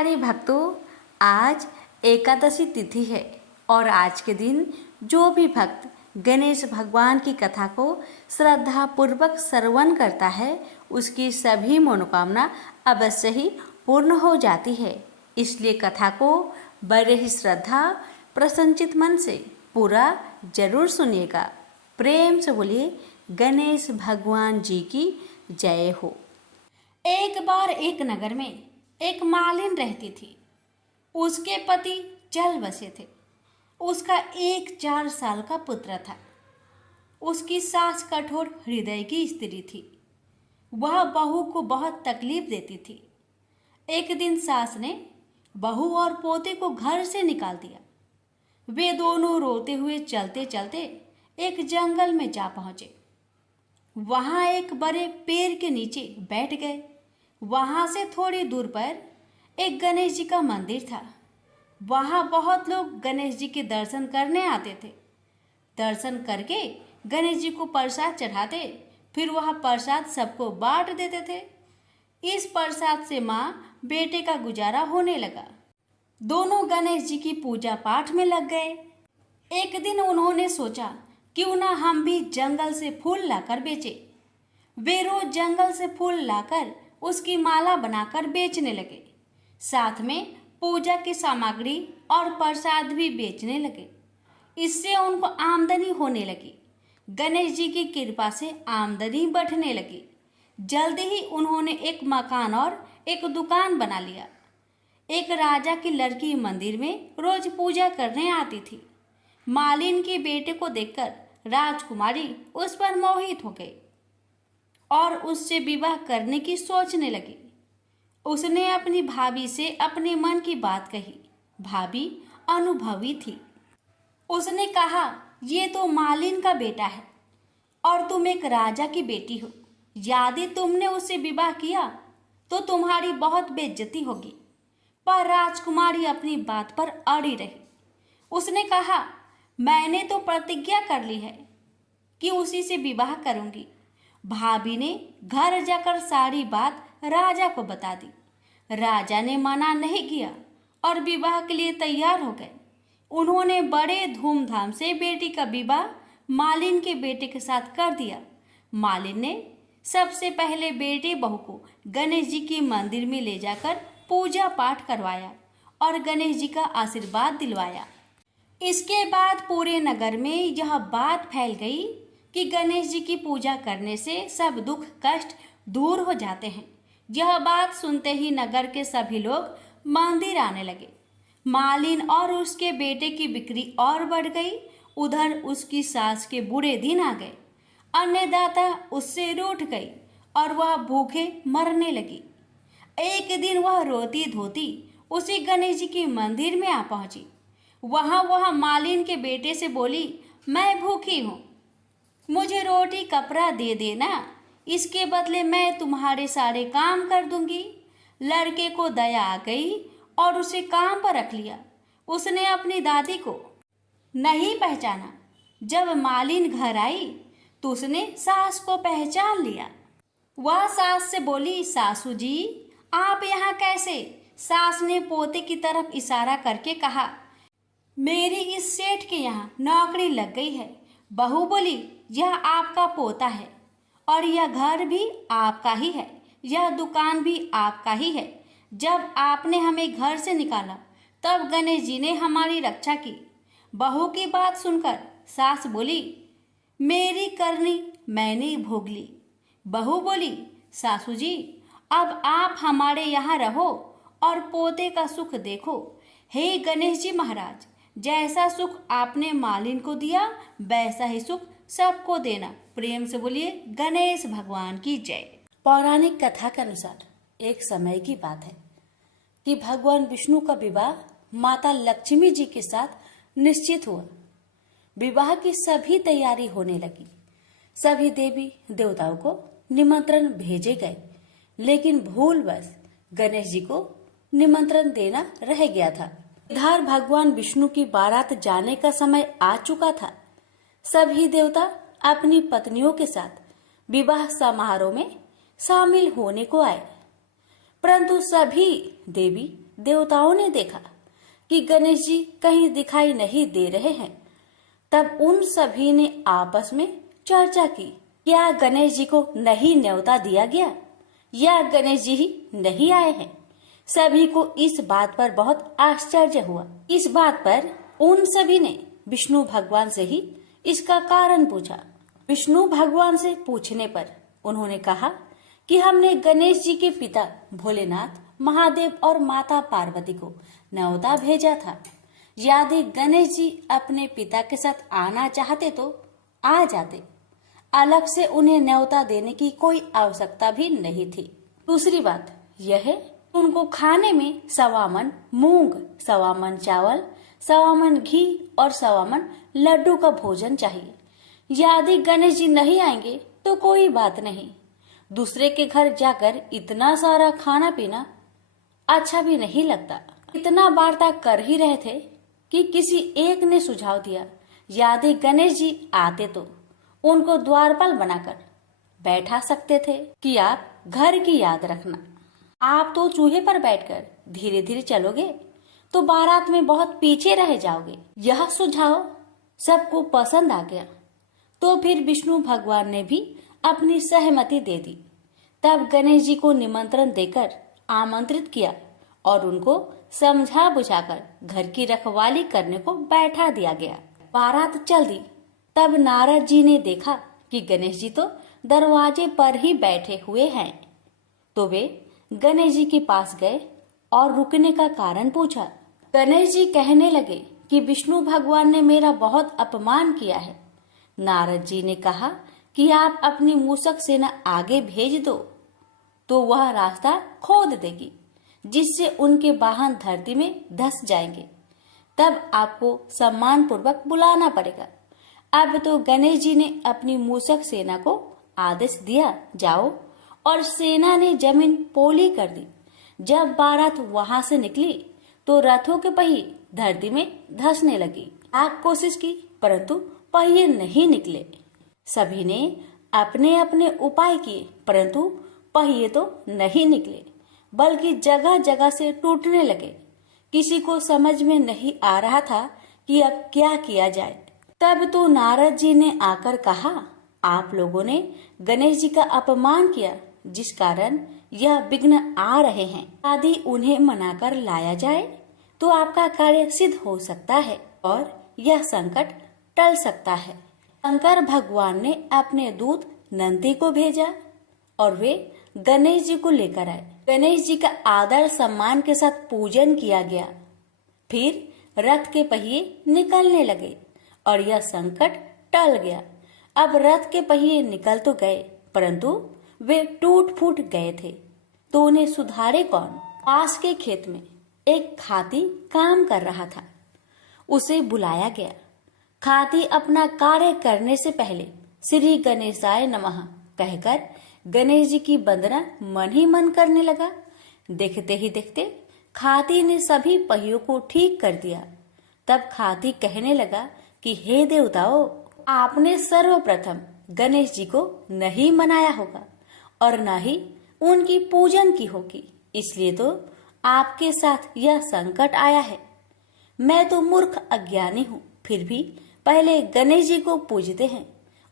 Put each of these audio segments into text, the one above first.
प्यारे भक्तों, आज एकादशी तिथि है और आज के दिन जो भी भक्त गणेश भगवान की कथा को श्रद्धा पूर्वक श्रवण करता है उसकी सभी मनोकामना अवश्य ही पूर्ण हो जाती है। इसलिए कथा को बड़े ही श्रद्धा प्रसन्नचित मन से पूरा जरूर सुनिएगा। प्रेम से बोलिए गणेश भगवान जी की जय हो। एक बार एक नगर में एक मालिन रहती थी। उसके पति चल बसे थे। उसका एक 4 साल का पुत्र था। उसकी सास कठोर हृदय की स्त्री थी। वह बहू को बहुत तकलीफ देती थी। एक दिन सास ने बहू और पोते को घर से निकाल दिया। वे दोनों रोते हुए चलते चलते एक जंगल में जा पहुंचे। वहां एक बड़े पेड़ के नीचे बैठ गए। वहां से थोड़ी दूर पर एक गणेश जी का मंदिर था। वहां बहुत लोग गणेश जी के दर्शन करने आते थे। दर्शन करके गणेश जी को प्रसाद चढ़ाते, फिर वह प्रसाद सबको बांट देते थे। इस प्रसाद से माँ बेटे का गुजारा होने लगा। दोनों गणेश जी की पूजा पाठ में लग गए। एक दिन उन्होंने सोचा क्यों ना हम भी जंगल से फूल लाकर बेचें। वे रोज जंगल से फूल लाकर उसकी माला बनाकर बेचने लगे। साथ में पूजा की सामग्री और प्रसाद भी बेचने लगे। इससे उनको आमदनी होने लगी। गणेश जी की कृपा से आमदनी बढ़ने लगी। जल्दी ही उन्होंने एक मकान और एक दुकान बना लिया। एक राजा की लड़की मंदिर में रोज पूजा करने आती थी। मालिन के बेटे को देखकर राजकुमारी उस पर मोहित हो गई और उससे विवाह करने की सोचने लगी। उसने अपनी भाभी से अपने मन की बात कही। भाभी अनुभवी थी। उसने कहा, ये तो मालिन का बेटा है और तुम एक राजा की बेटी हो। यदि तुमने उससे विवाह किया तो तुम्हारी बहुत बेइज्जती होगी। पर राजकुमारी अपनी बात पर अड़ी रही। उसने कहा, मैंने तो प्रतिज्ञा कर ली है कि उसी से विवाह करूंगी। भाभी ने घर जाकर सारी बात राजा को बता दी। राजा ने मना नहीं किया और विवाह के लिए तैयार हो गए। उन्होंने बड़े धूमधाम से बेटी का विवाह मालिन के बेटे के साथ कर दिया। मालिन ने सबसे पहले बेटे बहू को गणेश जी की मंदिर में ले जाकर पूजा पाठ करवाया और गणेश जी का आशीर्वाद दिलवाया। इसके बाद पूरे नगर में यह बात फैल गई कि गणेश जी की पूजा करने से सब दुख कष्ट दूर हो जाते हैं। यह बात सुनते ही नगर के सभी लोग मंदिर आने लगे। मालिन और उसके बेटे की बिक्री और बढ़ गई। उधर उसकी सास के बुरे दिन आ गए। अन्नदाता उससे रूठ गई और वह भूखे मरने लगी। एक दिन वह रोती धोती उसी गणेश जी के मंदिर में आ पहुंची। वह मालिन के बेटे से बोली, मैं भूखी हूँ, मुझे रोटी कपड़ा दे देना, इसके बदले मैं तुम्हारे सारे काम कर दूंगी। लड़के को दया आ गई और उसे काम पर रख लिया। उसने अपनी दादी को नहीं पहचाना। जब मालिन घर आई तो उसने सास को पहचान लिया। वह सास से बोली, सासू जी आप यहाँ कैसे? सास ने पोते की तरफ इशारा करके कहा, मेरी इस सेठ के यहाँ नौकरी लग गई है। बहू बोली, यह आपका पोता है और यह घर भी आपका ही है, यह दुकान भी आपका ही है। जब आपने हमें घर से निकाला तब गणेश जी ने हमारी रक्षा की। बहू की बात सुनकर सास बोली, मेरी करनी मैंने भोग ली। बहू बोली, सासू जी अब आप हमारे यहाँ रहो और पोते का सुख देखो। हे गणेश जी महाराज, जैसा सुख आपने मालिन को दिया वैसा ही सुख सबको देना। प्रेम से बोलिए गणेश भगवान की जय। पौराणिक कथा के अनुसार एक समय की बात है कि भगवान विष्णु का विवाह माता लक्ष्मी जी के साथ निश्चित हुआ। विवाह की सभी तैयारी होने लगी। सभी देवी देवताओं को निमंत्रण भेजे गए, लेकिन भूलवश गणेश जी को निमंत्रण देना रह गया था। इधर भगवान विष्णु की बारात जाने का समय आ चुका था। सभी देवता अपनी पत्नियों के साथ विवाह समारोह में शामिल होने को आए, परंतु सभी देवी देवताओं ने देखा कि गणेश जी कहीं दिखाई नहीं दे रहे हैं, तब उन सभी ने आपस में चर्चा की, क्या गणेश जी को नहीं न्योता दिया गया या गणेश जी ही नहीं आए हैं। सभी को इस बात पर बहुत आश्चर्य हुआ। इस बात पर उन सभी ने विष्णु भगवान से ही इसका कारण पूछा। विष्णु भगवान से पूछने पर उन्होंने कहा कि हमने गणेश जी के पिता भोलेनाथ, महादेव और माता पार्वती को न्योता भेजा था। यदि गणेश जी अपने पिता के साथ आना चाहते तो आ जाते, अलग से उन्हें न्योता देने की कोई आवश्यकता भी नहीं थी। दूसरी बात यह है, उनको खाने में 1.25 मन मूंग, 1.25 मन चावल, 1.25 मन घी और 1.25 मन लड्डू का भोजन चाहिए। यदि गणेश जी नहीं आएंगे तो कोई बात नहीं, दूसरे के घर जाकर इतना सारा खाना पीना अच्छा भी नहीं लगता। इतना वार्ता कर ही रहे थे कि किसी एक ने सुझाव दिया, यदि गणेश जी आते तो उनको द्वारपाल बनाकर बैठा सकते थे कि आप घर की याद रखना। आप तो चूहे पर बैठकर धीरे धीरे चलोगे तो बारात में बहुत पीछे रह जाओगे। यह सुझाव सबको पसंद आ गया, तो फिर विष्णु भगवान ने भी अपनी सहमति दे दी। तब गणेश जी को निमंत्रण देकर आमंत्रित किया और उनको समझा बुझाकर घर की रखवाली करने को बैठा दिया गया। बारात चल दी। तब नारद जी ने देखा कि गणेश जी तो दरवाजे पर ही बैठे हुए हैं, तो वे गणेश जी के पास गए और रुकने का कारण पूछा। गणेश जी कहने लगे कि विष्णु भगवान ने मेरा बहुत अपमान किया है। नारद जी ने कहा कि आप अपनी मूषक सेना आगे भेज दो तो वह रास्ता खोद देगी, जिससे उनके वाहन धरती में धंस जाएंगे। तब आपको सम्मान पूर्वक बुलाना पड़ेगा। अब तो गणेश जी ने अपनी मूषक सेना को आदेश दिया, जाओ, और सेना ने जमीन पोली कर दी। जब बारात वहां से निकली तो रथों के पहिए धरती में धंसने लगी। आप कोशिश की परंतु पहिए नहीं निकले। सभी ने अपने अपने उपाय किए परंतु पहिए तो नहीं निकले, बल्कि जगह जगह से टूटने लगे। किसी को समझ में नहीं आ रहा था कि अब क्या किया जाए। तब तो नारद जी ने आकर कहा, आप लोगों ने गणेश जी का अपमान किया, जिस कारण यह विघ्न आ रहे हैं। यदि उन्हें मनाकर लाया जाए तो आपका कार्य सिद्ध हो सकता है और यह संकट टल सकता है। शंकर भगवान ने अपने दूत नंदी को भेजा और वे गणेश जी को लेकर आए। गणेश जी का आदर सम्मान के साथ पूजन किया गया। फिर रथ के पहिए निकलने लगे और यह संकट टल गया। अब रथ के पहिए निकल तो गए परंतु वे टूट फूट गए थे, तो उन्हें सुधारे कौन। पास के खेत में एक खाती काम कर रहा था। उसे बुलाया गया। खाती अपना कार्य करने से पहले श्री गणेशाय नमः कहकर गणेश जी की वंदना मन ही मन करने लगा। देखते ही देखते खाती ने सभी पहियों को ठीक कर दिया। तब खाती कहने लगा कि हे देवताओं, आपने सर्वप्रथम गणेश जी को नहीं मनाया होगा और न ही उनकी पूजन की होगी, इसलिए तो आपके साथ यह संकट आया है। मैं तो मूर्ख अज्ञानी हूँ, फिर भी पहले गणेश जी को पूजते हैं,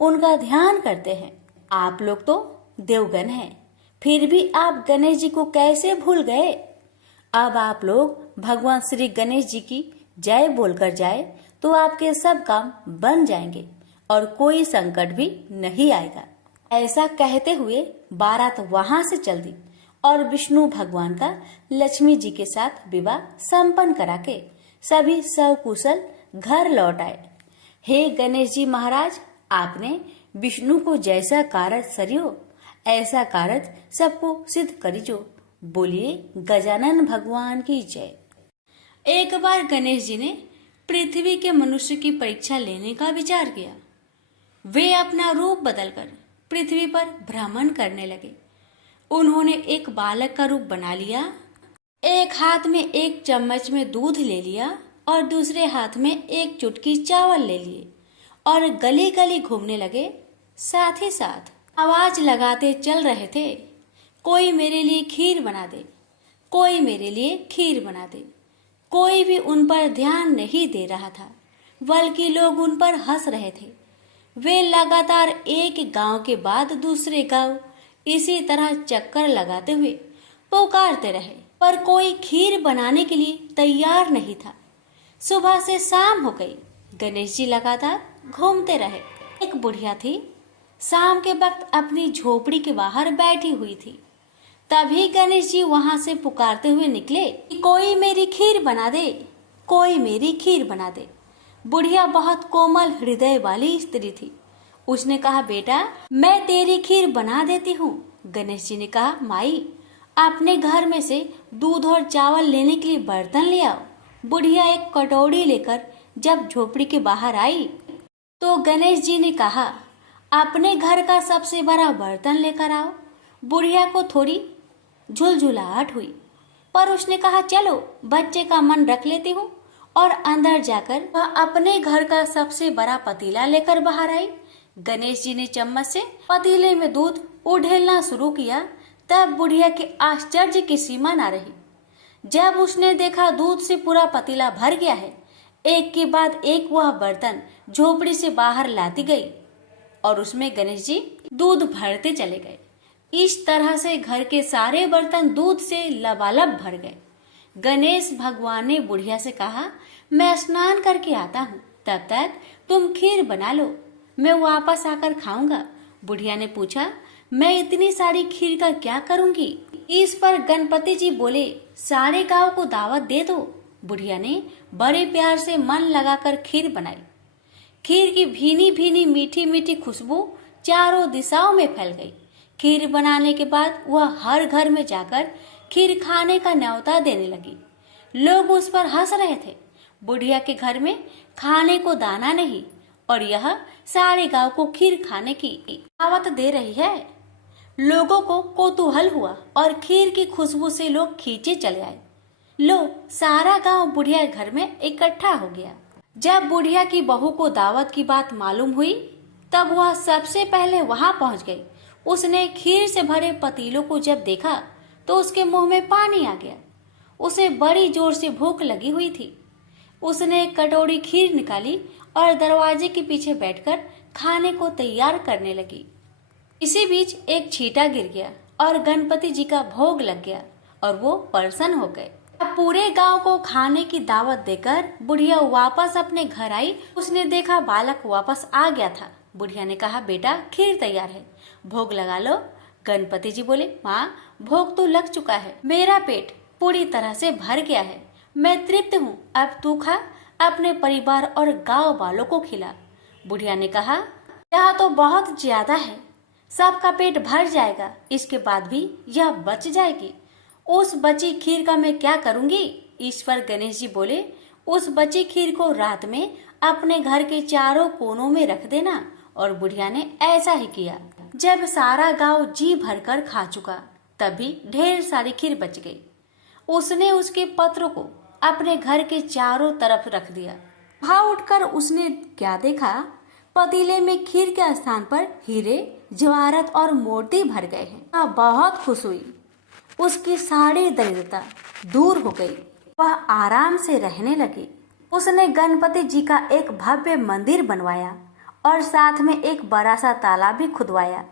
उनका ध्यान करते हैं। आप लोग तो देवगण हैं, फिर भी आप गणेश जी को कैसे भूल गए। अब आप लोग भगवान श्री गणेश जी की जय बोलकर जाए तो आपके सब काम बन जाएंगे और कोई संकट भी नहीं आएगा। ऐसा कहते हुए बारात वहां से चल दी और विष्णु भगवान का लक्ष्मी जी के साथ विवाह संपन्न करा के सभी सकुशल घर लौट आए। हे गणेश जी महाराज, आपने विष्णु को जैसा कार्य सरियो ऐसा कार्य सबको सिद्ध करिजो। बोलिए गजानन भगवान की जय। एक बार गणेश जी ने पृथ्वी के मनुष्य की परीक्षा लेने का विचार किया। वे अपना रूप बदलकर पृथ्वी पर भ्रमण करने लगे। उन्होंने एक बालक का रूप बना लिया। एक हाथ में एक चम्मच में दूध ले लिया और दूसरे हाथ में एक चुटकी चावल ले लिए और गली गली घूमने लगे। साथ ही साथ आवाज लगाते चल रहे थे, कोई मेरे लिए खीर बना दे, कोई मेरे लिए खीर बना दे। कोई भी उन पर ध्यान नहीं दे रहा था, बल्कि लोग उन पर हंस रहे थे। वे लगातार एक गांव के बाद दूसरे गांव इसी तरह चक्कर लगाते हुए पुकारते रहे, पर कोई खीर बनाने के लिए तैयार नहीं था। सुबह से शाम हो गई, गणेश जी लगातार घूमते रहे। एक बुढ़िया थी, शाम के वक्त अपनी झोपड़ी के बाहर बैठी हुई थी। तभी गणेश जी वहां से पुकारते हुए निकले कि कोई मेरी खीर बना दे, कोई मेरी खीर बना दे। बुढ़िया बहुत कोमल हृदय वाली स्त्री थी। उसने कहा, बेटा मैं तेरी खीर बना देती हूँ। गणेश जी ने कहा, माई अपने घर में से दूध और चावल लेने के लिए बर्तन ले आओ। बुढ़िया एक कटोरी लेकर जब झोपड़ी के बाहर आई तो गणेश जी ने कहा, अपने घर का सबसे बड़ा बर्तन लेकर आओ। बुढ़िया को थोड़ी झुलझुलाहट हुई, पर उसने कहा, चलो बच्चे का मन रख लेती हूँ। और अंदर जाकर वह अपने घर का सबसे बड़ा पतीला लेकर बाहर आई। गणेश जी ने चम्मच से पतीले में दूध उड़ेलना शुरू किया। तब बुढ़िया के आश्चर्य की सीमा न रही। जब उसने देखा दूध से पूरा पतीला भर गया है, एक के बाद एक वह बर्तन झोपड़ी से बाहर लाती गई और उसमें गणेश जी दूध भरते चले गए। इस तरह से घर के सारे बर्तन दूध से लबालब भर गए। गणेश भगवान ने बुढ़िया से कहा, मैं स्नान करके आता हूँ, तब तक तुम खीर बना लो, मैं वापस आकर खाऊंगा। बुढ़िया ने पूछा, मैं इतनी सारी खीर का क्या करूंगी? इस पर गणपति जी बोले, सारे गांव को दावत दे दो। बुढ़िया ने बड़े प्यार से मन लगाकर खीर बनाई। खीर की भीनी भीनी मीठी मीठी खुशबू चारों दिशाओं में फैल गई। खीर बनाने के बाद वह हर घर में जाकर खीर खाने का न्योता देने लगी। लोग उस पर हंस रहे थे। बुढ़िया के घर में खाने को दाना नहीं और यह सारे गांव को खीर खाने की दावत दे रही है। लोगों को कौतूहल हुआ और खीर की खुशबू से लोग खींचे चले आए। लोग सारा गांव बुढ़िया घर में इकट्ठा हो गया। जब बुढ़िया की बहू को दावत की बात मालूम हुई, तब वह सबसे पहले वहां पहुंच गई। उसने खीर से भरे पतीलों को जब देखा तो उसके मुंह में पानी आ गया। उसे बड़ी जोर से भूख लगी हुई थी। उसने एक कटोरी खीर निकाली और दरवाजे के पीछे बैठकर खाने को तैयार करने लगी। इसी बीच एक छींटा गिर गया और गणपति जी का भोग लग गया और वो प्रसन्न हो गए। अब पूरे गांव को खाने की दावत देकर बुढ़िया वापस अपने घर आई। उसने देखा बालक वापस आ गया था। बुढ़िया ने कहा, बेटा खीर तैयार है, भोग लगा लो। गणपति जी बोले, माँ भोग तो लग चुका है, मेरा पेट पूरी तरह से भर गया है, मैं तृप्त हूँ, अब तू खा, अपने परिवार और गांव वालों को खिला। बुढ़िया ने कहा, यह तो बहुत ज्यादा है, सबका पेट भर जाएगा, इसके बाद भी यह बच जाएगी। उस बची खीर का मैं क्या करूंगी? इस पर गणेश जी बोले, उस बची खीर को रात में अपने घर के चारों कोनों में रख देना। और बुढ़िया ने ऐसा ही किया। जब सारा गांव जी भरकर खा चुका, तभी ढेर सारी खीर बच गई। उसने उसके पत्र को अपने घर के चारों तरफ रख दिया। वहां उठकर उसने क्या देखा? पतीले में खीर के स्थान पर हीरे, जवाहरात और मोती भर गए हैं। बहुत खुश हुई। उसकी सारी दरिद्रता दूर हो गई। वह आराम से रहने लगी। उसने गणपति जी का एक भव्य मंदिर बनवाया और साथ में एक बड़ा सा तालाब भी खुदवाया।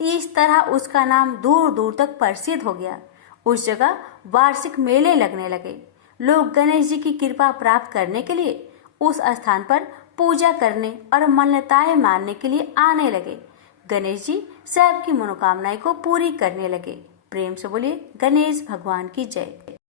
इस तरह उसका नाम दूर दूर तक प्रसिद्ध हो गया। उस जगह वार्षिक मेले लगने लगे। लोग गणेश जी की कृपा प्राप्त करने के लिए उस स्थान पर पूजा करने और मान्यताएं मानने के लिए आने लगे। गणेश जी सबकी मनोकामनाएं को पूरी करने लगे। प्रेम से बोलिए गणेश भगवान की जय।